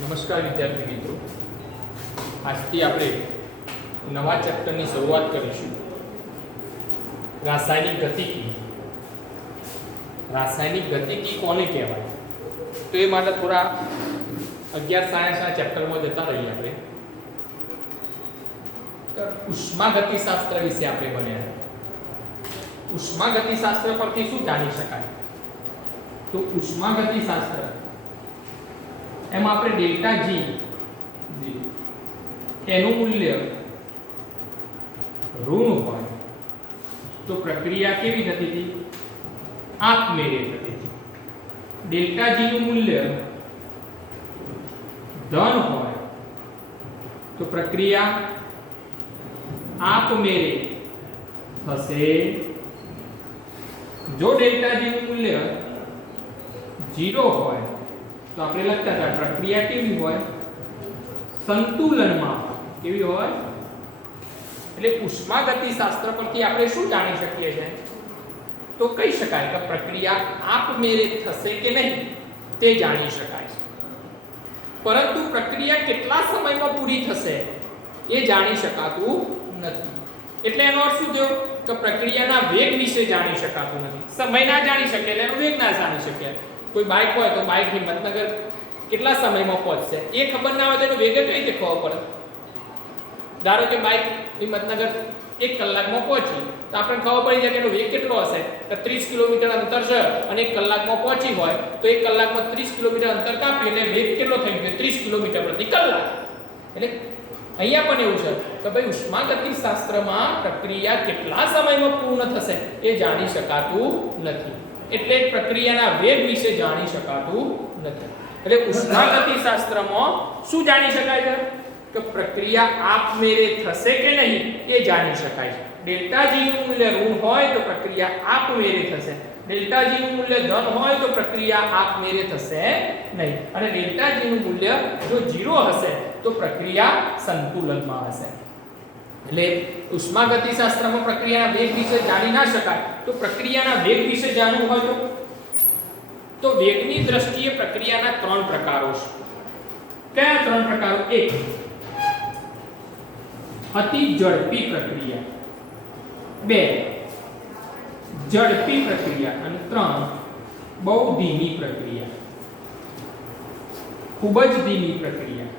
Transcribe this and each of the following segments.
નમસ્કાર વિદ્યાર્થી મિત્રો, આજથી આપણે નવા ચેપ્ટરની શરૂઆત કરીશું. રાસાયણિક ગતિકી. રાસાયણિક ગતિકી કોને કહેવાય? તો એ માટે થોડા 11 સાયન્સના ચેપ્ટરમાં જતા રહીએ. આપણે ઉષ્માગતિશાસ્ત્ર વિશે આપણે ભણ્યા. ઉષ્માગતિશાસ્ત્ર પરથી શું જાણી શકાય? તો ઉષ્માગતિશાસ્ત્ર એમાં આપણે ડેલ્ટા જી એનું મૂલ્ય ઋણ હોય તો પ્રક્રિયા કેવી થતી હતી? આપમેળે થતી હતી. ડેલ્ટા જી નું મૂલ્ય ધન હોય તો પ્રક્રિયા આપમેળે થશે. જો ડેલ્ટા જી નું મૂલ્ય 0 હોય તો આપણે લખતા હતા પ્રક્રિયા કેવી હોય? સંતુલનમાં. કેવી હોય? એટલે ઉષ્માગતિશાસ્ત્ર પરથી આપણે શું જાણી શકીએ છીએ? તો કહી શકાય કે પ્રક્રિયા આપમેળે થશે કે નહીં તે જાણી શકાય છે, પરંતુ પ્રક્રિયા કેટલા સમયમાં પૂરી થશે એ જાણી શકાતું નથી. એટલે એનો અર્થ શું થયો કે પ્રક્રિયાના વેગ વિશે જાણી શકાતું નથી. સમય ના જાણી શકે એટલે એનો વેગ ના જાણી શકે. કોઈ બાઇક હોય તો બાઇક હિંમતનગર કેટલા સમયમાં પહોંચશે એ ખબર ના હોય તો એનો વેગ કઈ રીતે ખબર પડે? ધારો કે બાઇક હિંમતનગર 1 કલાકમાં પહોંચી તો આપણને ખબર પડી જાય કે એનો વેગ કેટલો હશે. તો 30 કિલોમીટર અંતર છે અને 1 કલાકમાં પહોંચી હોય તો 1 કલાકમાં 30 કિલોમીટર અંતર કાપી એટલે વેગ કેટલો થઈ ગયો? 30 કિલોમીટર પ્રતિ કલાક. એટલે અહીંયા પણ એવું છે કે ભાઈ ઉષ્માગતિશાસ્ત્રમાં પ્રક્રિયા કેટલા સમયમાં પૂર્ણ થશે એ જાણી શકાતું નથી. એટલે પ્રક્રિયાના વેગ વિશે જાણી શકાતું નથી. એટલે ઉષ્માગતિશાસ્ત્રમાં શું જાણી શકાય છે? કે પ્રક્રિયા આપમેળે થશે કે નહીં એ જાણી શકાય છે. ડેલ્ટા જી નું મૂલ્ય ઋણ હોય તો પ્રક્રિયા આપમેળે થશે. ડેલ્ટા જી નું મૂલ્ય ધન હોય તો પ્રક્રિયા આપમેળે થશે નહીં. અને ડેલ્ટા જી નું મૂલ્ય જો 0 હશે તો પ્રક્રિયા સંતુલનમાં હશે. એટલે ઉષ્માગતિશાસ્ત્રમાં પ્રક્રિયાના વેગ વિશે જાણી ના શકાય. તો પ્રક્રિયાના વેગ વિશે જાણવું હોય તો વેગની દ્રષ્ટિએ પ્રક્રિયાના 3 પ્રકારો છે. કયા 3 પ્રકારો? 1 અતિ ઝડપી પ્રક્રિયા, 2 ઝડપી પ્રક્રિયા અને 3 બહુ ધીમી પ્રક્રિયા, ખૂબ જ ધીમી પ્રક્રિયા.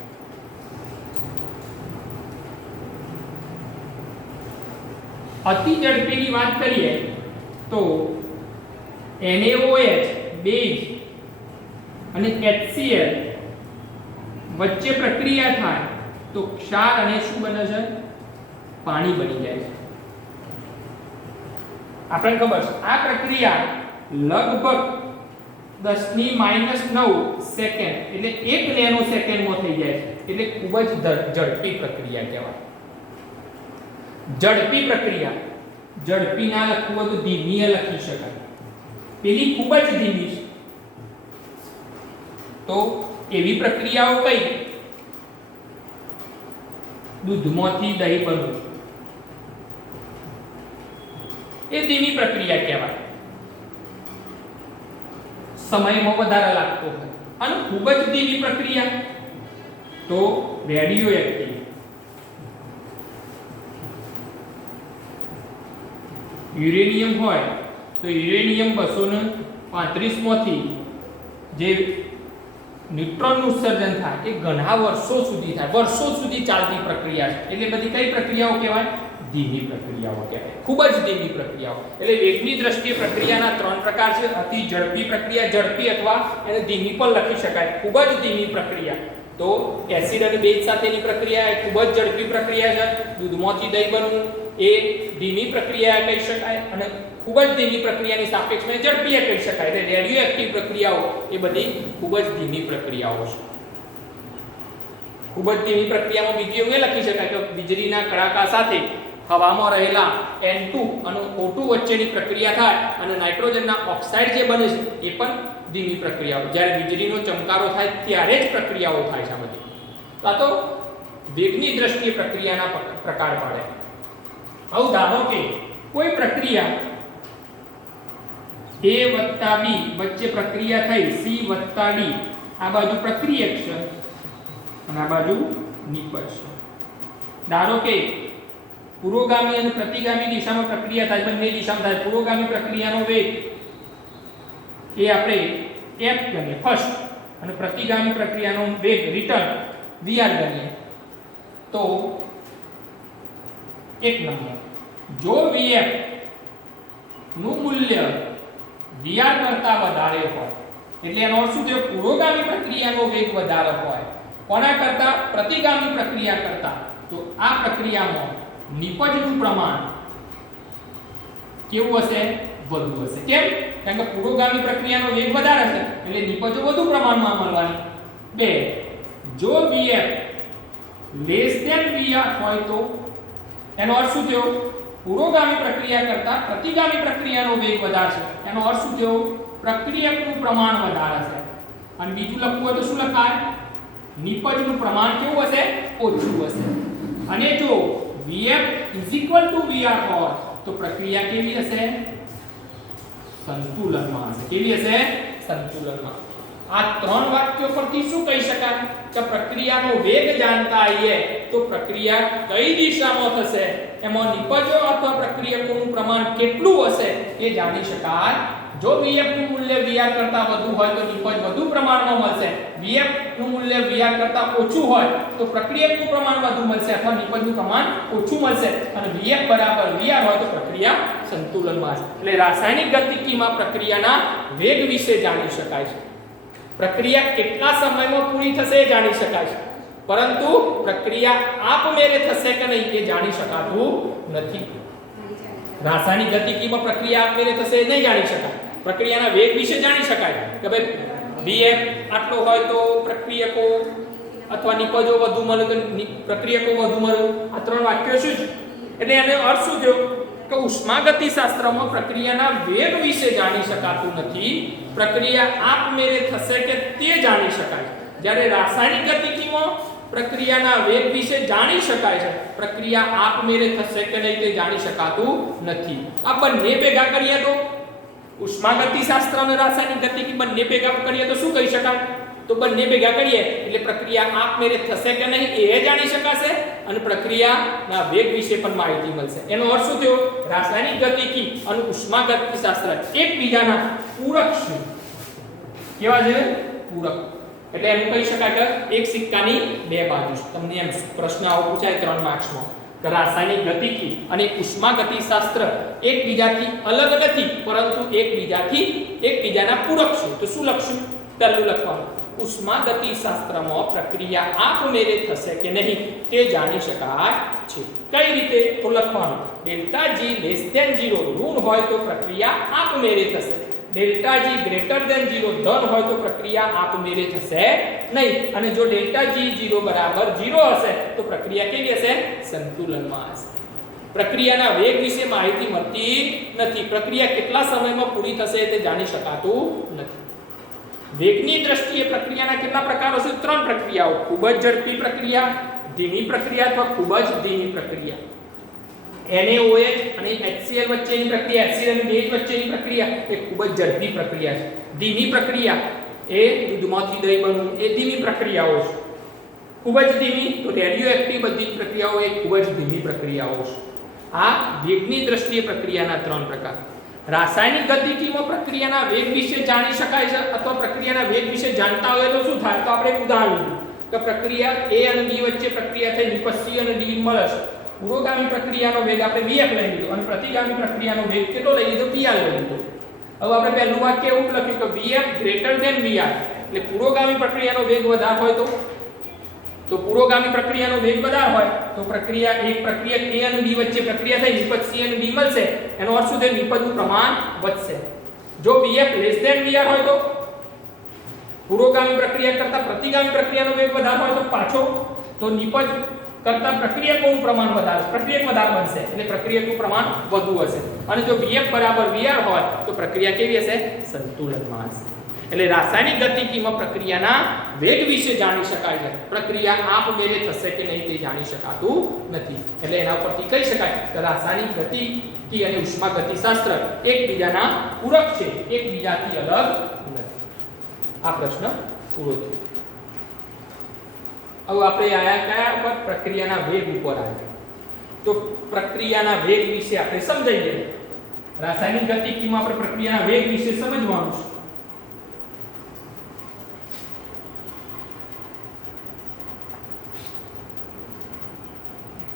અતિ ઝડપીની વાત કરીએ તો NaOH બેઝ અને HCl વચ્ચે પ્રક્રિયા થાય તો ક્ષાર અને શું બને છે? પાણી બની જાય છે. આપણને ખબર છે આ પ્રક્રિયા લગભગ 10⁻⁹ સેકન્ડ એટલે 1 નેનો સેકન્ડમાં થઈ જાય છે. એટલે ખૂબ જ ઝડપી પ્રક્રિયા કહેવાય. ઝડપી પ્રક્રિયા, ઝડપી ના લખવું હોય તો ધીમી લખી શકાય. પેલી ખૂબ જ ધીમી છે. તો એવી પ્રક્રિયાઓ કઈ? દૂધમાંથી દહીં બનવું એ ધીમી પ્રક્રિયા કહેવાય. સમયમાં વધારે લાગતો હોય. અને ખૂબ જ ધીમી પ્રક્રિયા તો રેડિયો એક્ટિવ. યુરેનિયમ હોય તો યુરેનિયમ 235 માંથી જે ન્યુટ્રોનનું ઉત્સર્જન થાય એ ઘણા વર્ષો સુધી થાય. વર્ષો સુધી ચાલતી પ્રક્રિયા છે. એટલે બધી કઈ પ્રક્રિયાઓ કહેવાય? ધીમી પ્રક્રિયાઓ કહેવાય. ખૂબ જ ધીમી પ્રક્રિયાઓ. એટલે વેગની દ્રષ્ટિએ પ્રક્રિયાના 3 પ્રકાર છે. અતિ ઝડપી પ્રક્રિયા, ઝડપી અથવા એને ધીમી પણ લખી શકાય. ખૂબ જ ધીમી પ્રક્રિયા તો એસિડ અને બેઝ સાથેની પ્રક્રિયા એ ખૂબ જ ઝડપી પ્રક્રિયા છે. દૂધમાંથી દહીં બનવું એ ધીમી પ્રક્રિયા કહી શકાય. અને ખૂબ જ ધીમી પ્રક્રિયાની સાપેક્ષમાં ઝડપી કહી શકાય. એટલે રેડિયો એક્ટિવ પ્રક્રિયાઓ એ બધી ખૂબ જ ધીમી પ્રક્રિયાઓ છે. ખૂબ જ ધીમી પ્રક્રિયામાં બીજું એવું લખી શકાય કે વીજળીના કડાકા સાથે હવામાં રહેલા N2 અને O2 વચ્ચેની પ્રક્રિયા થાય અને નાઇટ્રોજનના ઓક્સાઇડ જે બને છે એ પણ ધીમી પ્રક્રિયાઓ. જ્યારે વીજળીનો ચમકારો થાય ત્યારે જ પ્રક્રિયાઓ થાય છે. આ બધી આ તો વેગની દ્રષ્ટિએ પ્રક્રિયાના પ્રકાર પડે. હવે ધારો કે કોઈ પ્રક્રિયા A + B વચ્ચે પ્રક્રિયા થઈ C + D આ બાજુ પ્રક્રિયક છે અને આ બાજુ નીપજશે. ધારો કે પુરોગામી અને પ્રતિગામી દિશામાં પ્રક્રિયા થાય, બંને દિશામાં થાય. પુરોગામી પ્રક્રિયાનો વેગ એ આપણે f ગણીએ ફર્સ્ટ, અને પ્રતિગામી પ્રક્રિયાનો વેગ રિટર્ન vr ગણીએ. તો એક નંબર, જો vf નું મૂલ્ય vr કરતા વધારે હોય, એટલે એનો અર્થ શું થયો? પુરોગામી પ્રક્રિયાનો વેગ વધારે હોય કોના કરતા? પ્રતિગામી પ્રક્રિયા કરતા. તો આ પ્રક્રિયામાં નિપજનું પ્રમાણ કેવું હશે? વધુ હશે. કેમ? કારણ કે પુરોગામી પ્રક્રિયાનો વેગ વધારે છે એટલે નિપજો વધુ પ્રમાણમાં મળવાની. 2, જો vf લેસ ધેન vr હોય તો એનો અર્થ શું થયો? પુરોગામી પ્રક્રિયા કરતા પ્રતિગામી પ્રક્રિયાનો વેગ વધારે છે. એનો અર્થ શું થયો? પ્રક્રિયકનું પ્રમાણ વધારે છે. અને બીજું લખવું હોય તો શું લખાય? નિપજનું પ્રમાણ કેવું હશે? ઓછું હશે. અને જો vf vr હોય તો પ્રક્રિયા કેવી હશે? સંતુલનમાં હશે. કેવી હશે? સંતુલનમાં. આ ત્રણ વાક્યો પરથી શું કહી શકાય? કે પ્રક્રિયાનો વેગ જાણતા આઈએ તો પ્રક્રિયા કઈ દિશામાં થશે, એમાં નિપજો અથવા પ્રક્રિયકોનું પ્રમાણ કેટલું હશે એ જાણી શકાય. જો vf નું મૂલ્ય vr કરતા વધુ હોય તો નિપજ વધુ પ્રમાણમાં મળશે. vf નું મૂલ્ય vr કરતા ઓછું હોય તો પ્રક્રિયકનું પ્રમાણ વધુ મળશે અથવા નિપજનું પ્રમાણ ઓછું મળશે. અને vf બરાબર vr હોય તો પ્રક્રિયા સંતુલનમાં છે. એટલે રાસાયણિક ગતિકીમાં પ્રક્રિયાના વેગ વિશે જાણી શકાય છે. પ્રક્રિયા કેટલા સમયમાં પૂરી થશે એ જાણી શકાય છે, પરંતુ પ્રક્રિયા આપમેળે થશે કે નહીં એ જાણી શકાતું નથી. રાસાયણિક ગતિકીમાં પ્રક્રિયા આપમેળે થશે એ નહીં જાણી શકાય. પ્રક્રિયાના વેગ વિશે જાણી શકાય કે ભાઈ vf આટલો હોય તો પ્રક્રિયકો અથવા નિપજો વધુ મળે કે પ્રક્રિયકો વધુ મળે. આ ત્રણ વાક્યો શું છે? એટલે એનો અર્થ શું થયો? કે ઉષ્માગતિશાસ્ત્રમાં પ્રક્રિયાના વેગ વિશે જાણી શકાતું નથી, પ્રક્રિયા આપમેળે થશે કે તે જાણી શકાય. જ્યારે રાસાયણિક ગતિકીમાં પ્રક્રિયાના વેગ વિશે જાણી શકાય છે, પ્રક્રિયા આપમેળે થશે કે નહીં તે જાણી શકાતું નથી. આ બંને ભેગા કરીએ તો ઉષ્માગતિશાસ્ત્ર અને રાસાયણિક ગતિકી બંને ભેગા કરીએ તો શું કહી શકાય? તો બંને ભેગા કરીએ એટલે પ્રક્રિયા આપમેળે થશે કે નહીં એ જાણી શકાશે અને પ્રક્રિયાના વેગ વિશે પણ માહિતી મળશે. એનો અર્થ શું થયો? રાસાયણિક ગતિકી અને ઉષ્માગતિશાસ્ત્ર એકબીજાના પૂરક છે. કેવા છે? પૂરક. એટલે એમ કહી શકાય કે એક સિક્કાની બે બાજુ છે. તમને એમ પ્રશ્ન આવો પૂછાય 3 માર્ક્સમાં કે રાસાયણિક ગતિકી અને ઉષ્માગતિશાસ્ત્ર એકબીજાથી અલગ નથી પરંતુ એકબીજાના પૂરક છે. તો શું લખશું? પહેલું લખવાનું ઉષ્માગતિશાસ્ત્રમાં પ્રક્રિયા આપમેળે થશે કે નહીં તે જાણી શકાય છે. કઈ રીતે? તો લખવાનું ડેલ્ટા જી લેસ ધેન 0 ઋણ હોય તો પ્રક્રિયા આપમેળે થશે. ડેલ્ટા જી ગ્રેટર ધેન 0 ધન હોય તો પ્રક્રિયા આપમેળે થશે નહીં. અને જો ડેલ્ટા જી 0 બરાબર 0 હશે તો પ્રક્રિયા કેવી હશે? સંતુલનમાં હશે. પ્રક્રિયાના વેગ વિશે માહિતી મળતી નથી. પ્રક્રિયા કેટલા સમયમાં પૂરી થશે તે જાણી શકાતું નથી. વેગની દ્રષ્ટિએ પ્રક્રિયાના કેટલા પ્રકારો છે? 3 પ્રક્રિયાઓ. ખૂબ જ ઝડપી પ્રક્રિયા, ધીમી પ્રક્રિયા અથવા ખૂબ જ ધીમી પ્રક્રિયા. NaOH અને HCl વચ્ચેની પ્રક્રિયા, HCl અને બેઝ વચ્ચેની પ્રક્રિયા એ ખૂબ જ ઝડપી પ્રક્રિયા છે. ધીમી પ્રક્રિયા એ દૂધમાંથી દહીં બનવું એ ધીમી પ્રક્રિયાઓ છે. ખૂબ જ ધીમી તો રેડિયોએક્ટિવ બધી જ પ્રક્રિયાઓ એ ખૂબ જ ધીમી પ્રક્રિયાઓ છે. આ વેગની દ્રષ્ટિએ પ્રક્રિયાના 3 પ્રકાર. રાસાયણિક ગતિકીમાં પ્રક્રિયાના વેગ વિશે જાણી શકાય છે અથવા પ્રક્રિયાના વેગ વિશે જાણતા હોય તો શું થાય? તો આપણે એક ઉદાહરણ લીધું કે પ્રક્રિયા A અને B વચ્ચે પ્રક્રિયા થઈ, નિપજ C અને D મળે છે. પુરોગામી પ્રક્રિયાનો વેગ આપણે vf લઈ લીધો અને પ્રતિગામી પ્રક્રિયાનો વેગ કેટલો લઈ લીધો? pr લઈ લીધો. હવે આપણે પહેલું વાક્ય એવું લખ્યું કે vf ગ્રેટર ધેન vr, એટલે પુરોગામી પ્રક્રિયાનો વેગ વધારે હોય તો પુરોગામી પ્રક્રિયાનો વેગ વધારે હોય તો પ્રક્રિયા A અને B વચ્ચે પ્રક્રિયા થઈ, નિપજ C અને D મળશે. એનો અર્થ શું થાય? નિપજનું પ્રમાણ વધશે. જો vf લેસ ધેન vr હોય તો પુરોગામી પ્રક્રિયા કરતા પ્રતિગામી પ્રક્રિયાનો વેગ વધારે હોય તો પાછો તો નિપજ કરતા પ્રક્રિયકોનું પ્રમાણ વધારે, પ્રક્રિયક વધારે બનશે એટલે પ્રક્રિયકનું પ્રમાણ વધુ હશે. અને જો vf બરાબર vr હોય તો પ્રક્રિયા કેવી હશે? સંતુલનમાં હશે. એટલે રાસાયણિક ગતિકીમાં પ્રક્રિયાના વેગ વિશે જાણી શકાય છે, પ્રક્રિયા આપમેળે થશે કે નહીં તે જાણી શકાતું નથી. એટલે એના પરથી કહી શકાય કે રાસાયણિક ગતિકી અને ઉષ્માગતિશાસ્ત્ર એકબીજાના પૂરક છે, એકબીજાથી અલગ નથી. આ પ્રશ્ન પૂરો થયો. હવે આપણે આયા કયા ઉપર? પ્રક્રિયાના વેગ ઉપર આવ્યા. તો પ્રક્રિયાના વેગ વિશે આપણે સમજાઈએ. રાસાયણિક ગતિકીમાં આપણે પ્રક્રિયાના વેગ વિશે સમજવાનું છે.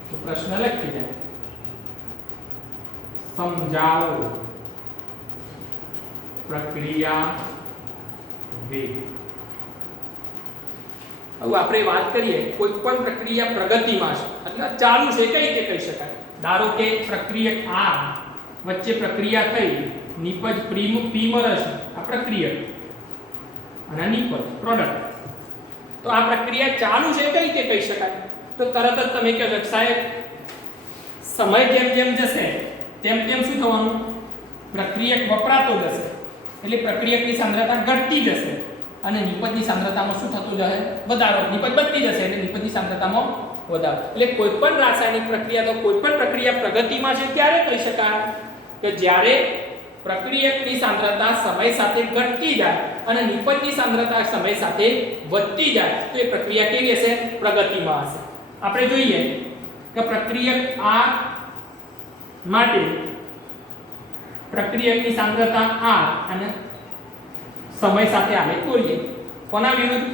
તો પ્રશ્ન લખી દે, સમજાવો પ્રક્રિયા વેગ. હવે આપણે વાત કરીએ કોઈ પણ પ્રક્રિયા પ્રગતિમાં છે એટલે ચાલુ છે કઈ રીતે કહી શકાય. ધારો કે પ્રક્રિયક આ વચ્ચે પ્રક્રિયા થઈ, નિપજ પ્રીમર છે આ પ્રક્રિયક અને નિપજ પ્રોડક્ટ. તો આ પ્રક્રિયા ચાલુ છે કઈ રીતે કહી શકાય? તો તરત જ તમે કહો છો સાહેબ સમય જેમ જેમ જશે તેમ તેમ શું થવાનું? પ્રક્રિયક વપરાતો જશે એટલે પ્રક્રિયકની સાંદ્રતા ઘટતી જશે અને નિપજની સાંદ્રતામાં શું થતું જશે? વધારો. નિપજ વધતી જશે એટલે નિપજની સાંદ્રતામાં વધારો. એટલે કોઈ પણ રાસાયણિક પ્રક્રિયા તો કોઈ પણ પ્રક્રિયા પ્રગતિમાં છે ત્યારે કહી શકાય કે જ્યારે પ્રક્રિયકની સાંદ્રતા સમય સાથે ઘટતી જાય અને નિપજની સાંદ્રતા સમય સાથે વધતી જાય તો એ પ્રક્રિયા કેવી હશે? પ્રગતિમાં હશે. આપણે જોઈએ કે પ્રક્રિયક આ માટે પ્રક્રિયકની સાંદ્રતા આ અને સમય સાથે આલેખ દોરીએ. કોના વિરુદ્ધ?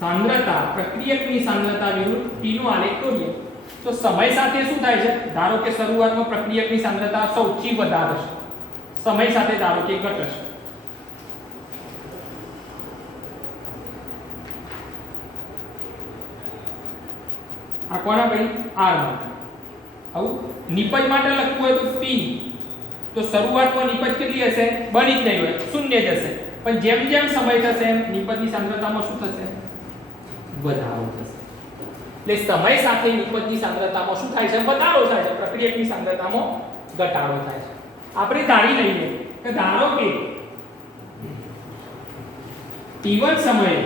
સાંદ્રતા, પ્રક્રિયકની સાંદ્રતા વિરુદ્ધ t નો આલેખ દોરીએ. તો સમય સાથે શું થાય છે? ધારો કે શરૂઆતમાં પ્રક્રિયકની સાંદ્રતા સૌથી વધારે છે, સમય સાથે ધારો કે ઘટે છે. આ કોના ભાઈ? r માટે. આવું નિપજ માટે લખવું હોય તો p. તો શરૂઆતમાં નિપજ કેટલી હશે? બની જ નહીં હોય, શૂન્ય જ હશે. પણ જેમ જેમ સમય થશે એમ નિપજની સાંદ્રતામાં શું થશે? વધારો થશે. એટલે સમય સાથે નિપજની સાંદ્રતામાં શું થાય છે? વધારો થાય છે. પ્રક્રિયકની સાંદ્રતામાં ઘટાડો થાય છે. આપણે ધારી લઈએ કે ધારો કે t1 સમયે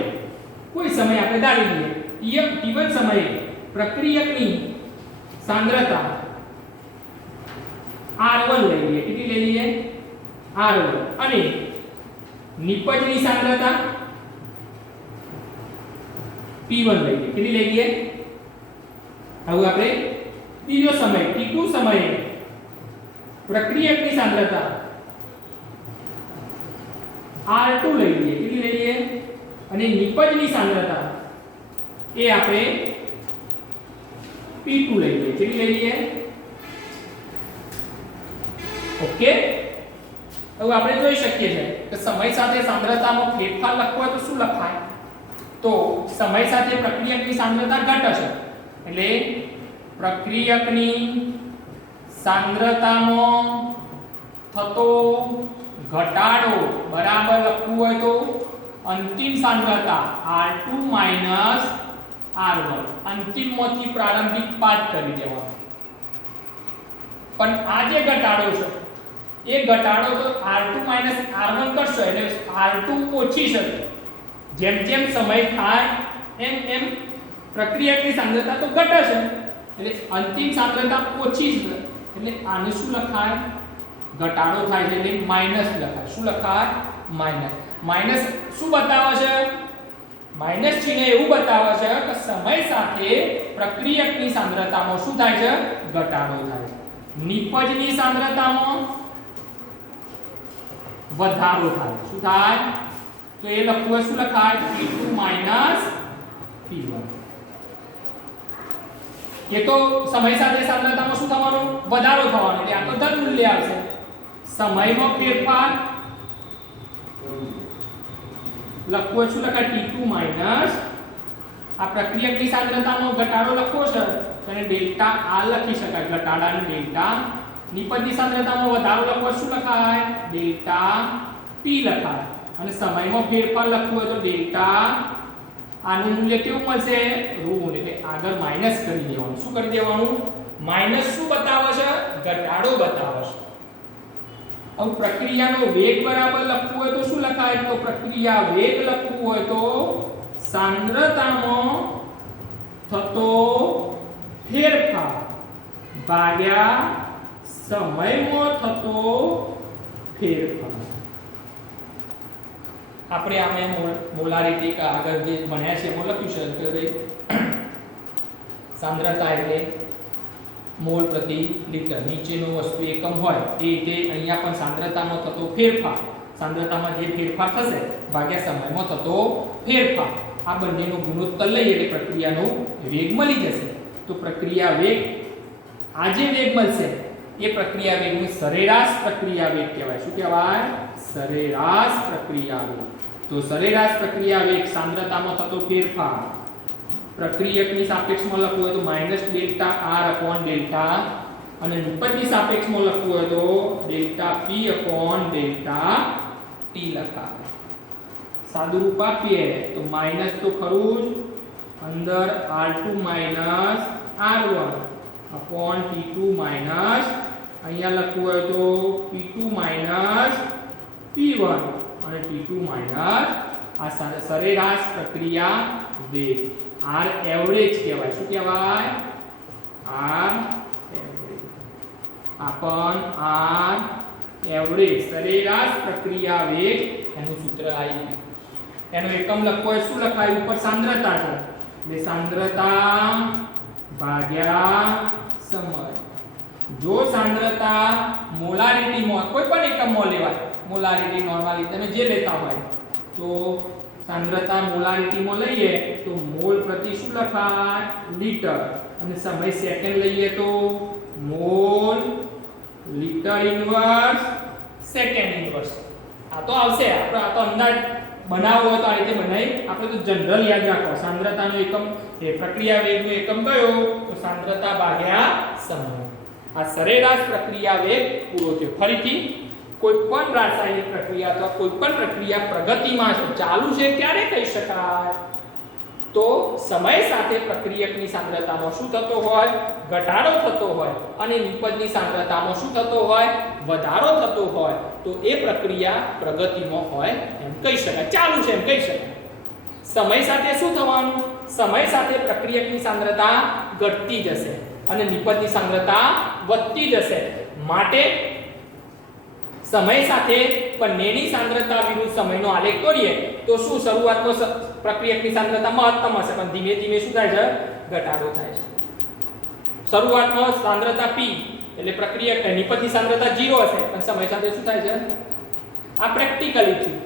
કોઈ સમય આપણે ધારી લઈએ t1 સમયે પ્રક્રિયકની સાંદ્રતા R1 લઈ લઈએ. કેટલી લઈ લઈએ? R1. અને નિપજની સાંદ્રતા P1 લઈ લઈએ. કેટલી લઈ લઈએ? હવે આપણે ત્રીજો સમય T2 સમયે પ્રક્રિયકની સાંદ્રતા R2 લઈ લઈએ. કેટલી લઈ લઈએ? અને નિપજની સાંદ્રતા એ આપણે P2 લઈ લઈએ. કેટલી લઈ લઈએ? ઓકે. હવે આપણે જોઈ શકીએ છીએ કે સમય સાથે સાંદ્રતામાં ફેરફાર લખવો હોય તો શું લખાય? તો સમય સાથે પ્રક્રિયકની સાંદ્રતા ઘટે છે એટલે પ્રક્રિયકની સાંદ્રતામાં થતો ઘટાડો બરાબર લખવું હોય તો અંતિમ સાંદ્રતા R2 R1 અંતિમમાંથી પ્રારંભિક બાદ કરી દેવાનો. પણ આ જે ઘટાડો છે એ ઘટાડો તો R2 R1 કરશો એટલે R2 ઓછી છે. જેમ જેમ સમય થાય એમ એમ પ્રક્રિયકની સાંદ્રતા તો ઘટે છે એટલે અંતિમ સાંદ્રતા ઓછી છે એટલે આને શું લખાય? ઘટાડો થાય છે એટલે માઈનસ લખાય. શું લખાય? માઈનસ. માઈનસ શું બતાવે છે? માઈનસ ચિહ્ન એવું બતાવે છે કે સમય સાથે પ્રક્રિયકની સાંદ્રતામાં શું થાય છે? ઘટાડો થાય છે. નિપજની સાંદ્રતામાં વધારો થાય. શું થાય? તો એ લખવું શું લખાય? P2 P1. એ તો સમય સાથે સાંદ્રતામાં શું થવાનું? વધારો થવાનો એટલે આ તો ધન મૂલ્ય આવશે. સમયમાં ફેરફાર લખવું શું લખાય? T2 આ પ્રક્રિયકની સાંદ્રતામાં ઘટાડો લખવો છે અને ડેલ્ટા R લખી શકાય. ઘટાડાની ડેલ્ટા. નિપજની સાંદ્રતામાં વધારો લખવો શું લખાય? ડેલ્ટા T લખાય. અને સમયમાં ફેરફાર લખવું હોય તો ડેલ્ટા આનું મૂલ્ય કેવું મળશે? ઋણ. એટલે આગળ માઈનસ કરી દેવાનું. શું કરી દેવાનું? માઈનસ શું બતાવે છે? ઘટાડો બતાવે છે. હવે પ્રક્રિયાનો વેગ બરાબર લખવું હોય તો શું લખાય? તો પ્રક્રિયા વેગ લખવું હોય તો સાંદ્રતામાં થતો ફેરફાર ભાગ્યા સમયમાં થતો ફેરફાર. આપણે આમે મોલારિટી કા આગળ જે ભણ્યા છે એમાં લખ્યું છે કે ભાઈ સાંદ્રતા એટલે મોલ પ્રતિ લિટર, નીચેનો વસ્તુ એકમ હોય એ રીતે અહીંયા પણ સાંદ્રતામાં થતો ફેરફાર, સાંદ્રતામાં જે ફેરફાર થશે ભાગ્યા સમયમાં થતો ફેરફાર, આ બંનેનો ગુણોત્તર લઈએ એટલે પ્રક્રિયાનો વેગ મળી જશે. તો પ્રક્રિયા વેગ, આ જે વેગ મળશે એ પ્રક્રિયા વેગનું સરેરાશ પ્રક્રિયા વેગ કહેવાય. શું કહેવાય? સરેરાશ પ્રક્રિયા વેગ. તો સરેરાશ પ્રક્રિયા વેગ સાંદ્રતામાં થતો ફેરફાર પ્રક્રિયકની સાપેક્ષમાં લખવું હોય તો minus delta R upon delta, અને નિપજની સાપેક્ષમાં લખવું હોય તો delta P upon delta T લખાય. સાદું રૂપ આપીએ તો માઈનસ તો ખરું જ, અંદર r2 minus r1 upon t2 minus, અહીંયા લખવું હોય તો p2 માઈનસ p1 અને t2 માઈનસ આ સરેરાશ પ્રક્રિયા વેગ, r એવરેજ કહેવાય. શું કહેવાય? r average. આપણ r એવરેજ સરેરાશ પ્રક્રિયા વેગ એનું સૂત્ર આવી ગયું. એનો એકમ લખવો હોય શું લખાય? ઉપર સાંદ્રતા છે એટલે સાંદ્રતા ભાગ્યા સમય. જો સાંદ્રતા મોલારિટીમાં કોઈ પણ એકમમાં લેવાય, મોલારિટી નોર્માલિટી તમે જે લેતા હોય, તો સાંદ્રતા મોલારિટીમાં લઈએ તો મોલ પ્રતિ શું લખાય? લિટર, અને સમય સેકન્ડ લઈએ તો mall litre inverse second inverse. આ તો આવશે, આપણે આ તો અંદાજ બનાવવો હોય તો આ રીતે બનાવી. આપણે તો જનરલ યાદ રાખો, સાંદ્રતાનો એકમ એ પ્રક્રિયા વેગનો એકમ કયો? તો સાંદ્રતા ભાગ્યા સમય. આ સરેરાશ પ્રક્રિયા વેગ પૂરો થયો. ફરીથી કોઈ પણ રાસાયણિક પ્રક્રિયા અથવા કોઈ પણ પ્રક્રિયા પ્રગતિમાં છે, ચાલુ છે, ક્યારે કહી શકાય? તો સમય સાથે પ્રક્રિયકની સાંદ્રતામાં શું થતો હોય? ઘટાડો થતો હોય, અને નિપજની સાંદ્રતામાં શું થતો હોય? વધારો થતો હોય, તો એ પ્રક્રિયા પ્રગતિમાં હોય એમ કહી શકાય, ચાલુ છે એમ કહી શકાય. સમય સાથે શું થવાનું? સમય સાથે પ્રક્રિયકની સાંદ્રતા ઘટતી જશે અને નિપજની સાંદ્રતા વધતી જશે. માટે સમય સાથે બંનેની સાંદ્રતા વિરુદ્ધ સમયનો આલેખ દોરીએ તો શું શરૂઆતમાં પ્રક્રિયકની સાંદ્રતા મહત્તમ હશે, પણ ધીમે ધીમે શું થાય છે? ઘટાડો થાય છે. શરૂઆતમાં સાંદ્રતા p એટલે પ્રક્રિયક નિપજની સાંદ્રતા 0 હશે, પણ સમય સાથે શું થાય છે? આ પ્રેક્ટિકલી થયું,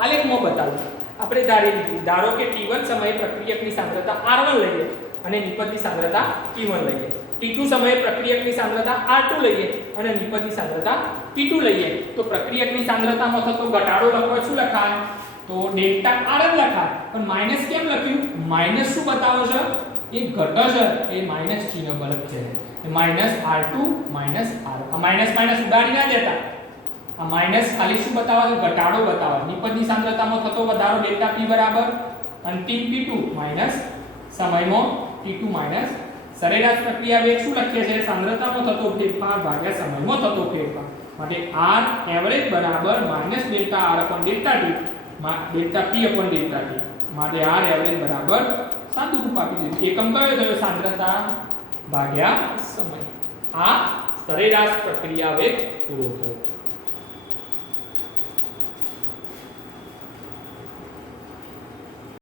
આલેખમાં બતાવ્યું. આપણે ધારી લીધું, ધારો કે t1 સમયે પ્રક્રિયકની સાંદ્રતા r1 લઈએ અને નિપજની સાંદ્રતા p1 લઈએ. t2 સમયે પ્રક્રિયકની સાંદ્રતા r2 લઈએ અને નિપજની સાંદ્રતા p2 લઈએ. તો પ્રક્રિયકની સાંદ્રતામાં થતો ઘટાડો લખવા શું લખાય? તો ડેલ્ટા r જ લખાય. પણ માઈનસ કેમ લખ્યું? માઈનસ શું બતાવે છે? એ ઘટે છે, એ માઈનસ ચિહ્ન બલક છે. Minus r2 minus r. આ માઈનસ માઈનસ ઉડાડી ના દેતા, આ માઈનસ ખાલી શું બતાવે છે? ઘટાડો બતાવે. નિપજની સાંદ્રતામાં થતો વધારો ડેલ્ટા p બરાબર અંતિમ p2 માઈનસ સમયમાં t2 માઈનસ સરેરાશ પ્રક્રિયા વેગ શું લખીએ છીએ? સાંદ્રતામાં થતો ફેરફાર ભાગ્યા સમયમાં થતો ફેરફાર. માટે r એવરેજ બરાબર minus delta r upon delta t delta p upon delta t. માટે r એવરેજ બરાબર સાદું રૂપ આપી દીધું. એકમ કયો થયો? સાંદ્રતા ભાગ્યા સમય. આ સરેરાશ પ્રક્રિયા વેગ પૂરો થયો.